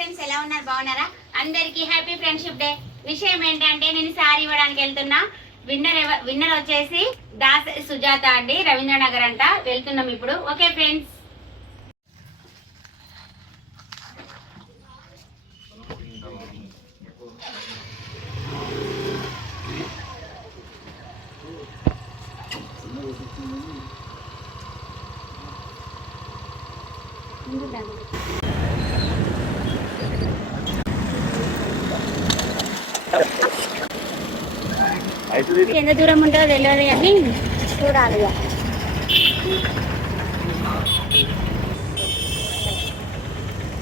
Friends ఎలా ఉన్నారు బాగున్నారా అందరికీ హ్యాపీ ఫ్రెండ్షిప్ డే విషయం ఏంటంటే నేను సారీ ఇవ్వడానికి వెళ్తున్నా విన్నర్ వచ్చేసి దాసరి సుజాత అండి రవీంద్రనగర్ అంట వెళ్తున్నాం ఇప్పుడు ఓకే ఫ్రెండ్స్ ఎంత దూరం ఉంటుందో తెలియదు కానీ చూడాలి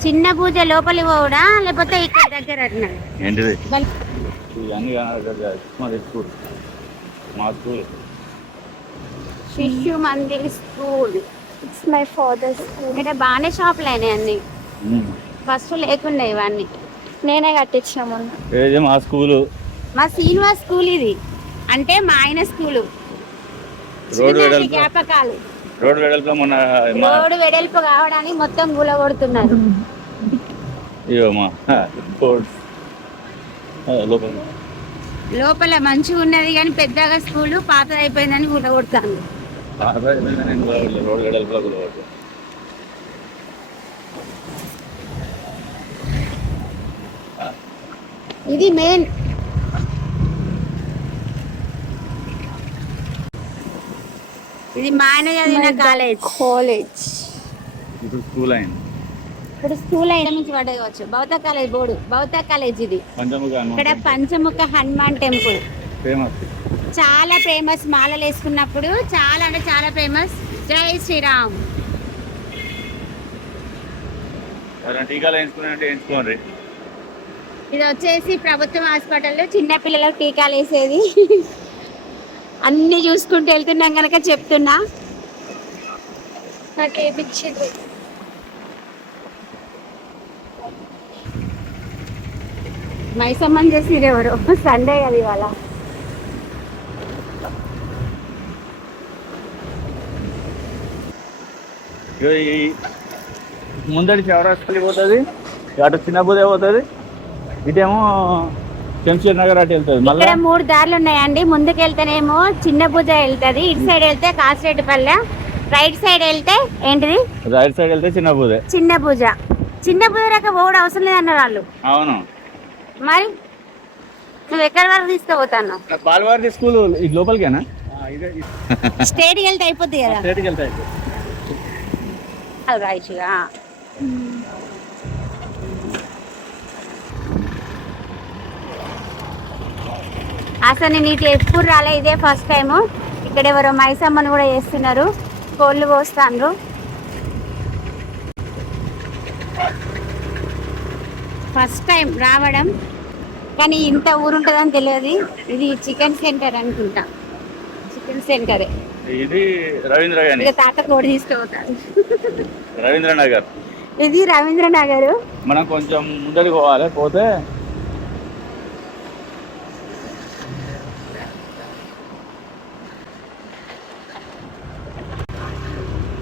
చిన్న పూజ లోపలి పోవడా లేకపోతే ఇక్కడ దగ్గర శిశు Mandir school it's my father school ఇక్కడ బాగానే షాపులు అయినాయి అన్ని ఫస్ట్ లేకుండా ఇవన్నీ నేనే కట్టించాము మా స్కూలు మా శ్రీనివాస్ స్కూల్ ఇది అంటే మా ఆయన స్కూలు జ్ఞాపకాలు రోడ్డు వెడల్పు కావడానికి మొత్తం కూలగొడుతున్నారు లోపల మంచిగా ఉన్నది కానీ పెద్దగా స్కూల్ పాత అయిపోయిందని కూలగొడతాను ఇది మెయిన్ ఇది మా ఆయన చదివిన కాలేజ్ ఇప్పుడు స్కూల్ అయిన నుంచి పడవచ్చు బౌద్ధ కాలేజ్ బోర్డు బౌద్ధ కాలేజ్ ఇది ఇక్కడ పంచముఖ హనుమాన్ టెంపుల్ చాలా ఫేమస్ మాలలు వేసుకున్నప్పుడు చాలా అంటే చాలా ఫేమస్ జై శ్రీరామ్ ఇది వచ్చేసి ప్రభుత్వ హాస్పిటల్లో చిన్న పిల్లలకు టీకాలు వేసేది అన్ని చూసుకుంటూ వెళ్తున్నాం కనుక చెప్తున్నా నాకు ఏమిచ్చింది మైసమ్మని చేసి ఎవరు సండే కదా ఇవాళ ముందడి చౌరస్తలి పోతుంది అటు చిన్న పూజ పోతుంది ఇటేమో శంషీర్ నగర్ అటు వెళ్తుంది ఇక్కడ 3 దారులు ఉన్నాయండి ముందుకు వెళ్తేనేమో చిన్న పూజ వెళ్తుంది ఇటు సైడ్ వెళ్తే కాసిరెడ్డిపల్లె రైట్ సైడ్ వెళ్తే ఏంటిది రైట్ సైడ్ వెళ్తే చిన్న పూజ చిన్న పూజ రక పోవడం అవసరం లేదన్నారు వాళ్ళు అవును మరి నువ్వు ఎక్కడి వరకు తీసుకుపోతాను బాలవారి స్కూల్ లోపలికేనా స్టేట్కి వెళ్తే అయిపోద్ది కదా స్టేట్కి వెళ్తే అయిపోద్ది అసలు నేను ఇట్లా ఎప్పుడు రాలే ఇదే ఫస్ట్ టైము ఇక్కడ ఎవరో మైసమ్మను కూడా చేస్తున్నారు కోళ్ళు పోస్తాండ్రు ఫస్ట్ టైం రావడం కానీ ఇంత ఊరుంటుందని తెలియదు ఇది చికెన్ సెంటర్ అనుకుంటా చికెన్ సెంటరే ఇది రవీంద్ర ఇక తాత కోడి తీసుకుపోతారు రవీంద్రనగర్ ఇది రవీంద్రనగర్ మనం కొంచెం ముందరికి పోవాలి పోతే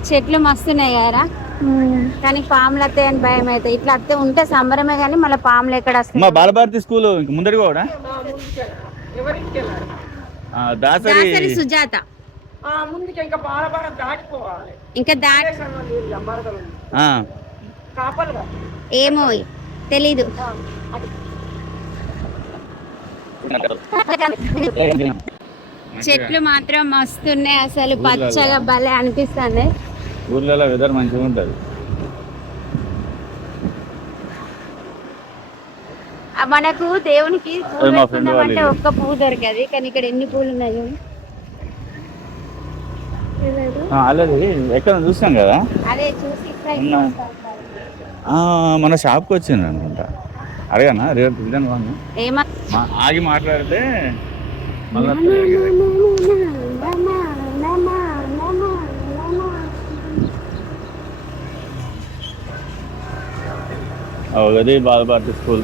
చెట్లు మస్తున్నాయి కదా కానీ పాములు వస్తాయని భయం అయితే ఇట్లా వస్తే ఉంటే సంబరమే కానీ మళ్ళీ పాములు ఎక్కడ వస్తాయి బాలభారతి స్కూల్ ముందరికి పోవడా దాసరి సుజాత ఇంకా ఏమో తెలీదు చెట్లు మాత్రం మస్తున్నాయి అసలు పచ్చగా భలే అనిపిస్తుంది ఊర్లలో వెదర్ మంచిగా ఉంటుంది మనకు దేవునికి పూలు వేసుకున్నామంటే ఒక్క పువ్వు దొరకదు కానీ ఇక్కడ ఎన్ని పూలు ఉన్నాయి ఎక్కడ చూస్తాం కదా అదే చూసి మన షాప్కి వచ్చింది అనుకుంటా అడగనా రేపు ఆగి మాట్లాడితే అది బాలభారతి స్కూల్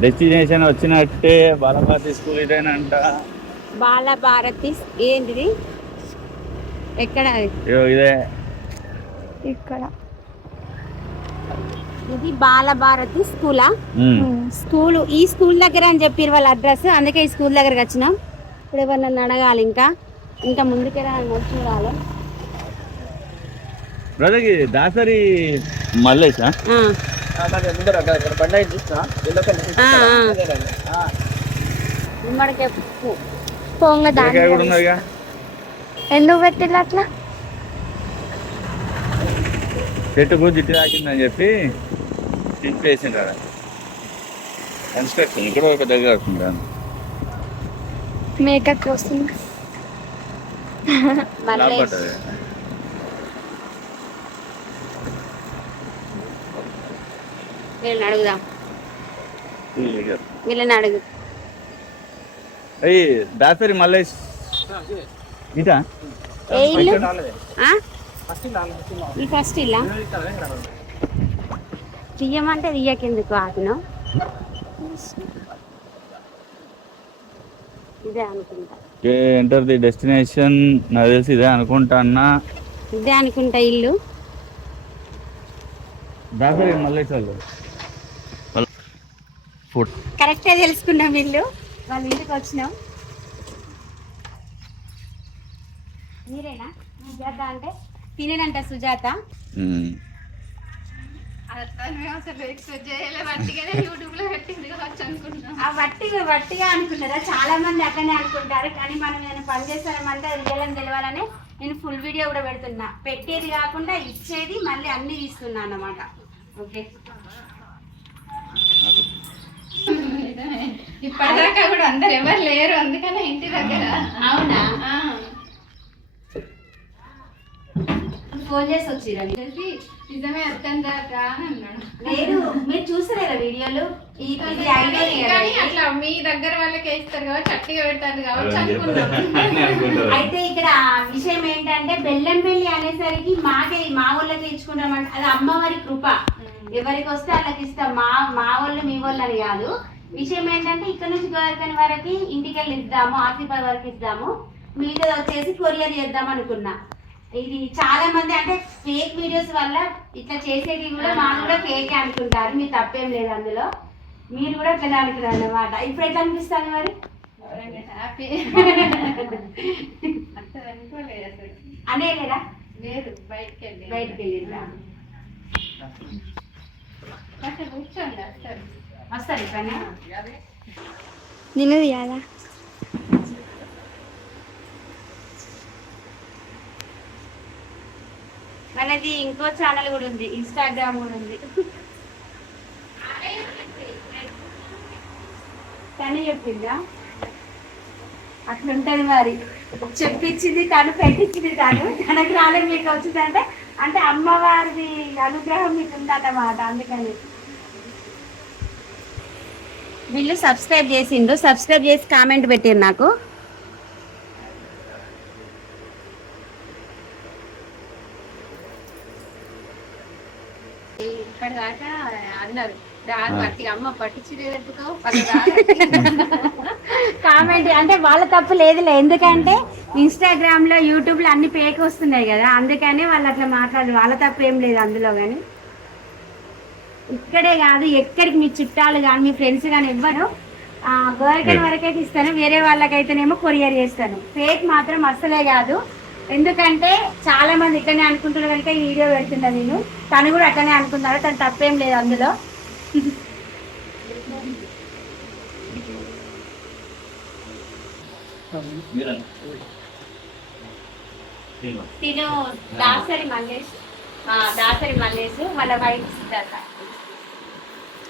డెస్టినేషన్ వచ్చినట్టే బాలభారతి స్కూల్ ఇదేనంట బాలభారతి ఏంటిది ఎక్కడ ఇదే ఇక్కడ ఇది బాలభారతి స్కూలా స్కూల్ ఈ స్కూల్ దగ్గర అని చెప్పారు వాళ్ళ అడ్రస్, అందుకే ఈ స్కూల్ దగ్గరకు వచ్చినాం. ఇప్పుడు ఎవరినన్ను అడగాలి, ఇంకా ముందుకే చూడాలి. బ్రదర్కి దాసరి మల్లేసా ఎందుకు పెట్టిల్లు అట్లా? చెట్టుకు జిట్టు తాకిందని చెప్పి తిప్పేసిండ్రు కదా కన్స్ట్రక్షన్ ఇక్కడ ఒక దగ్గర వస్తుంది మేకప్ వస్తుంది. వీళ్ళని అడుగుదాం, వీళ్ళని అడుగు. అయ్యి దాసరి మల్లేష్ ఇదా ఏ ఇల్లు? ఈ ఫస్ట్ ఇల్లా తీయమంటే తీయకెందుకు ఆకును? ఇదే అనుకుంటా. Enter the destination. నాకు తెలిసి ఇదే అనుకుంటా అన్న. ఇదే అనుకుంటా ఇల్లు. దాసరి మల్లేష్ వాళ్ళు కరెక్టే తెలుసుకున్నాం ఇల్లు. వాళ్ళ ఇంటికి వచ్చినాం. మీరేనా సుజాత అంటే? తినేనంట సుజాత. వట్టిగా అనుకున్నారా? చాలా మంది అట్లనే అనుకుంటారు, కానీ మనం నేను పని చేస్తామంటే రియల్ అని తెలవాలని నేను ఫుల్ వీడియో కూడా పెడుతున్నా. పెట్టేది కాకుండా ఇచ్చేది మళ్ళీ అన్ని తీస్తున్నా అన్నమాట. ఓకే, ఇప్పటిదాకా కూడా అందరు ఎవరు లేరు, అందుకనే ఇంటి దగ్గర. అవునా? ఫోన్ చేసి వచ్చిరా? నిజమే అర్థం దాకా అని అన్నాడు. లేదు, మీరు చూసారా వీడియోలు? కానీ అట్లా మీ దగ్గర వాళ్ళకి వేస్తారు కాబట్టి చట్టిగా పెడతారు కాబట్టి అనుకున్నాం. అయితే ఇక్కడ విషయం ఏంటంటే బెల్లంపల్లి అనేసరికి మా ఊళ్ళకి ఇచ్చుకుంటామంటే అది అమ్మవారి కృప. ఎవరికి వస్తే వాళ్ళకి ఇస్తాం. మా వాళ్ళు మీ వాళ్ళు అని కాదు. విషయం ఏంటంటే ఇక్కడ నుంచి గోవర్కని వరకు ఇంటికి వెళ్ళి ఇద్దాము, ఆసిఫాబాద్ వరకు ఇద్దాము, మిగతా వచ్చేసి కొరియర్ చేద్దాం అనుకున్నా. ఇది చాలా మంది అంటే ఫేక్ వీడియోస్ వల్ల ఇట్లా చేసేది కూడా మాకు కూడా ఫేక్ అనుకుంటారు. మీరు తప్పేం లేదు అందులో, మీరు కూడా ఇట్లా అనుకున్నారు అన్నమాట. ఇప్పుడు ఎట్లా అనిపిస్తుంది మరి? హ్యాపీ అనేలేరా? లేదు, బయటకి వెళ్ళిరా? కూర్చోండి వస్తారు పని. నేను తీయాలా? మనది ఇంకో ఛానల్ కూడా ఉంది, ఇన్స్టాగ్రామ్ కూడా ఉంది. తను చెప్పిందా? అట్లుంటది మరి. చెప్పించింది తను, పెట్టించింది తను. తనకు రాలేదు, మీకు వచ్చిందంటే అంటే అమ్మవారిది అనుగ్రహం మీకు ఉందన్నమాట. అందుకని వీళ్ళు సబ్స్క్రైబ్ చేసిండు, సబ్స్క్రైబ్ చేసి కామెంట్ పెట్టిరు నాకు. ఇప్పటిదాకా అన్నారు అమ్మ పట్టించలేదుకో కామెంట్ అంటే వాళ్ళ తప్పు లేదులే. ఎందుకంటే ఇన్స్టాగ్రామ్ లో యూట్యూబ్ లో అన్ని పేక్ వస్తున్నాయి కదా, అందుకని వాళ్ళు అట్లా మాట్లాడరు. వాళ్ళ తప్పు ఏం లేదు అందులో. కానీ ఇక్కడే కాదు, ఎక్కడికి మీ చుట్టాలు కానీ మీ ఫ్రెండ్స్ కానీ ఇవ్వరు. గోవర్కన్ వరకైతే ఇస్తాను, వేరే వాళ్ళకైతేనేమో కొరియర్ చేస్తాను. ఫేక్ మాత్రం అస్సలే కాదు. ఎందుకంటే చాలా మంది ఇట్లనే అనుకుంటున్నారు కనుక ఈ వీడియో పెడుతున్నా నేను. తను కూడా అట్లనే అనుకున్నారు, తను తప్పేం లేదు అందులో. తిను దాసరి మల్లేష్ వాళ్ళ వైఫ్ సిద్ధార్థ.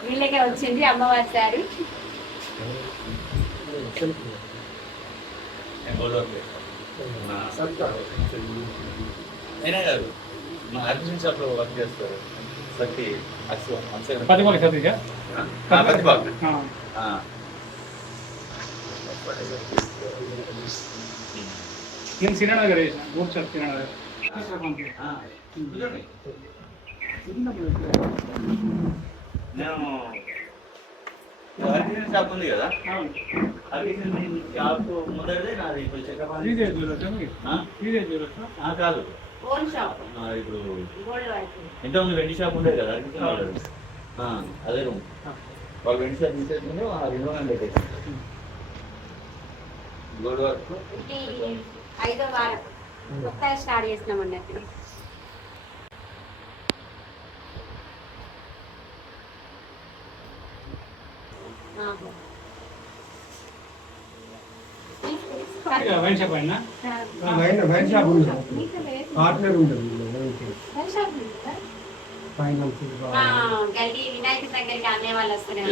వీళ్ళకే వచ్చింది అమ్మవారి సారి. అయినా కాదు, మా అర్జున్ షాప్లో వర్క్ చేస్తారు. సత్తి నేను శ్రీనగర్ వేసిన ఊరు సార్ శ్రీనగర్. నేను అర్జున్ షాప్ ఉంది కదా, అర్జున్ షాప్ ముందరదే నాది. కాదు, ఇప్పుడు ఇంతకుముందు వెండి షాప్ ఉండేది కదా, అదే రూమ్ వాళ్ళు వెంటనే తీసేసుకుని ఆ 2 పెట్టేసాం. గోల్డ్ వర్క్ ఇది 5వ వారం కొత్తగా స్టార్ట్ చేసినాం అన్నట్టు. వైన్ షాప్ అయినా వైన్ షాప్ ఉంటుంది, పార్ట్నర్ ఉంటుంది గల్లీ వినాయక దగ్గరికి అనే వాళ్ళు వస్తున్నారు.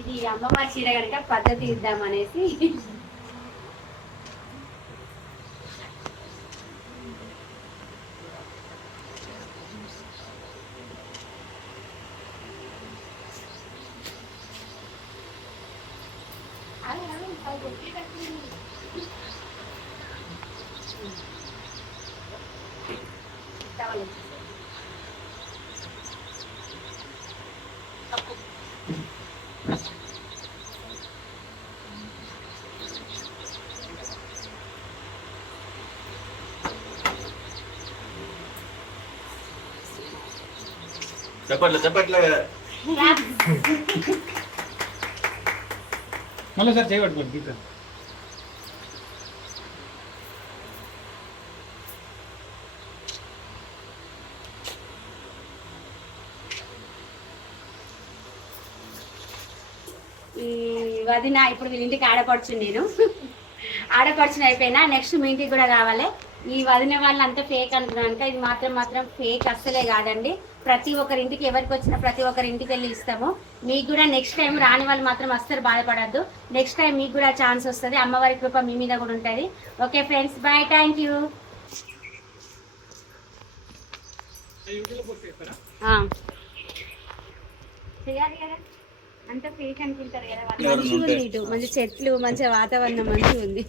ఇది అమ్మవారి చీర కనుక పద్ధతి ఇద్దామనేసి చెప్పట్లే మళ్ళీ సార్ చేయబట్టుకోండి గీత. వదిన ఇప్పుడు వీళ్ళ ఇంటికి ఆడపడుచు నేను ఆడపడుచుని అయిపోయినా నెక్స్ట్ మీ ఇంటికి కూడా కావాలి. ఈ వదిన వాళ్ళు అంతా ఫేక్ అనుకున్నాను, ఇది మాత్రం ఫేక్ అస్సలే కాదండి. ప్రతి ఒక్కరి ఇంటికి ఎవరికి వచ్చినా ప్రతి ఒక్కరి ఇంటికి వెళ్ళి ఇస్తాము. మీకు కూడా నెక్స్ట్ టైం రాని వాళ్ళు మాత్రం అస్సలు బాధపడద్దు. నెక్స్ట్ టైం మీకు కూడా ఛాన్స్ వస్తుంది. అమ్మవారి కృప మీ మీద కూడా ఉంటుంది. Okay friends, bye, thank you. చేయాలి కదా, అంత ఫేక్ అనుకుంటారు కదా. మంచిగా ఉంది, ఇటు మంచి చెట్లు, మంచి వాతావరణం మంచిగా ఉంది.